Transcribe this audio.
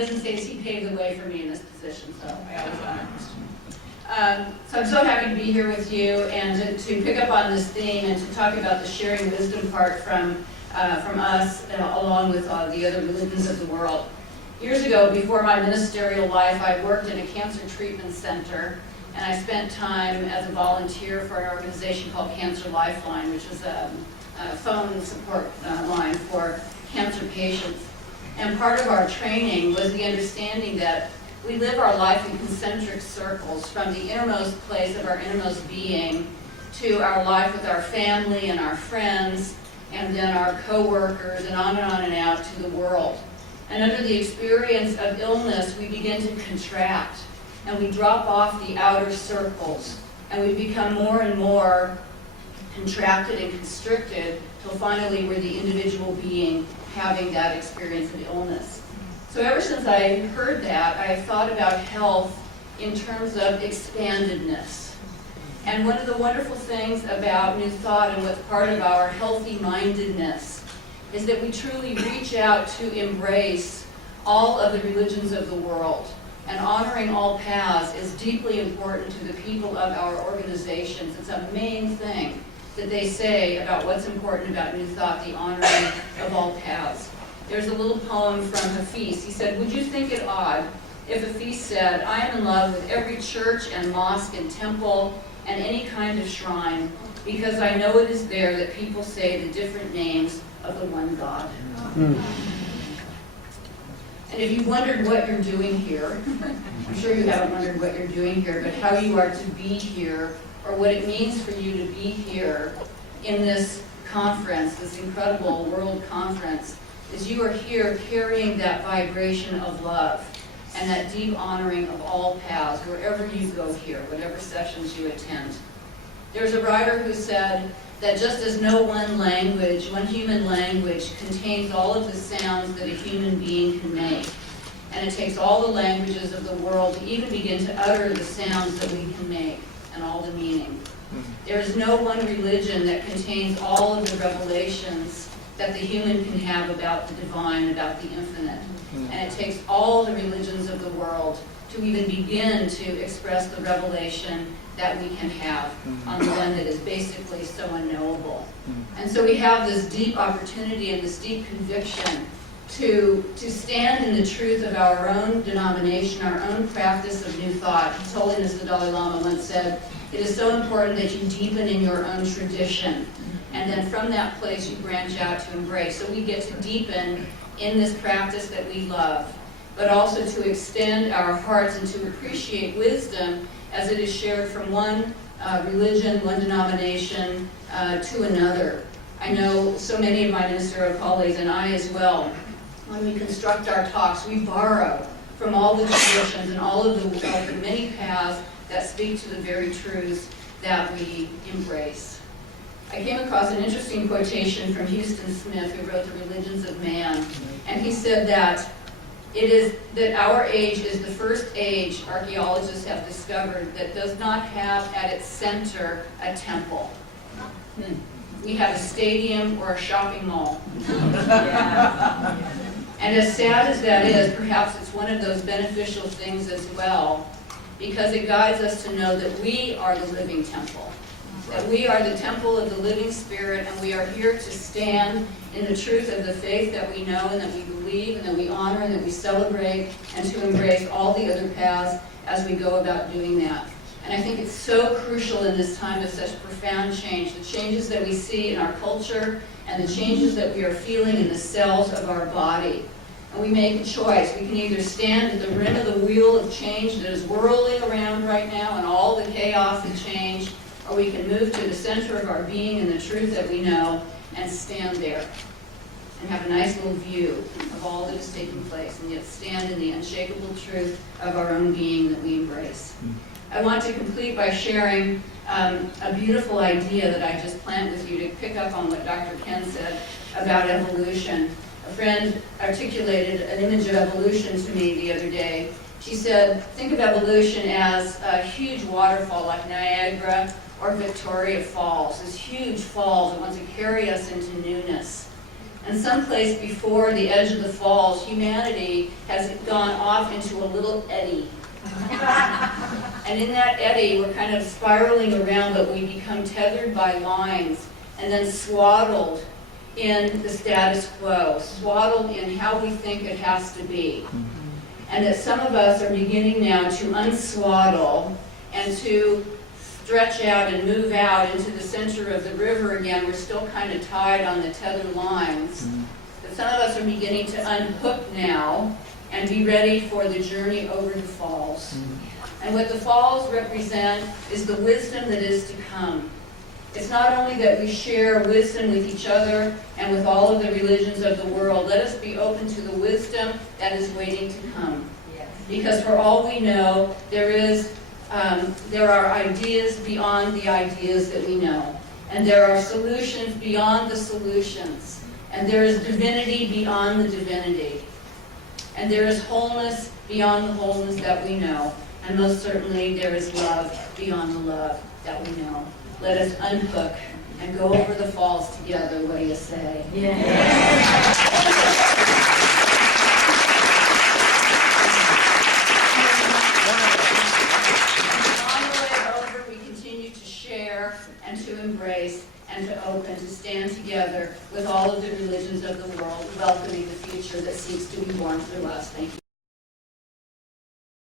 doesn't say this, he paved the way for me in this position, so I always honor him. So I'm so happy to be here with you and to pick up on this theme and to talk about the sharing wisdom part from us, along with the other religions of the world. Years ago, before my ministerial life, I worked in a cancer treatment center, and I spent time as a volunteer for an organization called Cancer Lifeline, which is a phone support line for cancer patients. And part of our training was the understanding that we live our life in concentric circles, from the innermost place of our innermost being to our life with our family and our friends, and then our co-workers, and on and out to the world. And under the experience of illness, we begin to contract, and we drop off the outer circles, and we become more and more contracted and constricted till finally we're the individual being having that experience of illness. So ever since I heard that, I thought about health in terms of expandedness. And one of the wonderful things about New Thought and what's part of our healthy mindedness is that we truly reach out to embrace all of the religions of the world. And honoring all paths is deeply important to the people of our organizations. It's a main thing that they say about what's important about New Thought, the honoring of all paths. There's a little poem from Hafiz. He said, "Would you think it odd if Hafiz said, I am in love with every church and mosque and temple and any kind of shrine, because I know it is there that people say the different names of the one God." And if you wondered what you're doing here, I'm sure you haven't wondered what you're doing here, but how you are to be here, or what it means for you to be here in this conference, this incredible world conference, is you are here carrying that vibration of love and that deep honoring of all paths, wherever you go here, whatever sessions you attend. There's a writer who said that just as no one language, one human language, contains all of the sounds that a human being can make, and it takes all the languages of the world to even begin to utter the sounds that we can make, and all the meaning. There is no one religion that contains all of the revelations that the human can have about the divine, about the infinite. And it takes all the religions of the world to even begin to express the revelation that we can have on the one that is basically so unknowable. And so we have this deep opportunity and this deep conviction to stand in the truth of our own denomination, our own practice of New Thought. His Holiness the Dalai Lama once said, "It is so important that you deepen in your own tradition, and then from that place you branch out to embrace." So we get to deepen in this practice that we love, but also to extend our hearts and to appreciate wisdom as it is shared from one religion, one denomination to another. I know so many of my ministerial colleagues, and I as well, when we construct our talks, we borrow from all the traditions and all of the many paths that speak to the very truths that we embrace. I came across an interesting quotation from Houston Smith, who wrote The Religions of Man, and he said that it is that our age is the first age archaeologists have discovered that does not have at its center a temple. We have a stadium or a shopping mall. And as sad as that is, perhaps it's one of those beneficial things as well, because it guides us to know that we are the living temple. That we are the temple of the living Spirit, and we are here to stand in the truth of the faith that we know and that we believe and that we honor and that we celebrate, and to embrace all the other paths as we go about doing that. And I think it's so crucial in this time of such profound change, the changes that we see in our culture and the changes that we are feeling in the cells of our body. And we make a choice. We can either stand at the rim of the wheel of change that is whirling around right now and all the chaos and change, or we can move to the center of our being and the truth that we know and stand there and have a nice little view of all that is taking place, and yet stand in the unshakable truth of our own being that we embrace. I want to complete by sharing a beautiful idea that I just plant with you to pick up on what Dr. Ken said about evolution. A friend articulated an image of evolution to me the other day. She said, think of evolution as a huge waterfall like Niagara or Victoria Falls, these huge falls that want to carry us into newness. And someplace before the edge of the falls, humanity has gone off into a little eddy. And in that eddy, we're kind of spiraling around, but we become tethered by lines and then swaddled in the status quo, swaddled in how we think it has to be. And that some of us are beginning now to unswaddle and to stretch out and move out into the center of the river again. We're still kind of tied on the tethered lines. But some of us are beginning to unhook now and be ready for the journey over the falls. And what the falls represent is the wisdom that is to come. It's not only that we share wisdom with each other and with all of the religions of the world. Let us be open to the wisdom that is waiting to come. Yes. Because for all we know, there are ideas beyond the ideas that we know. And there are solutions beyond the solutions. And there is divinity beyond the divinity. And there is wholeness beyond the wholeness that we know. And most certainly there is love beyond the love that we know. Let us unhook and go over the falls together. What do you say? Yeah. On the way over, we continue to share and to embrace and to open, to stand together with all of the religions of the world, welcoming the future that seeks to be born through us. Thank you.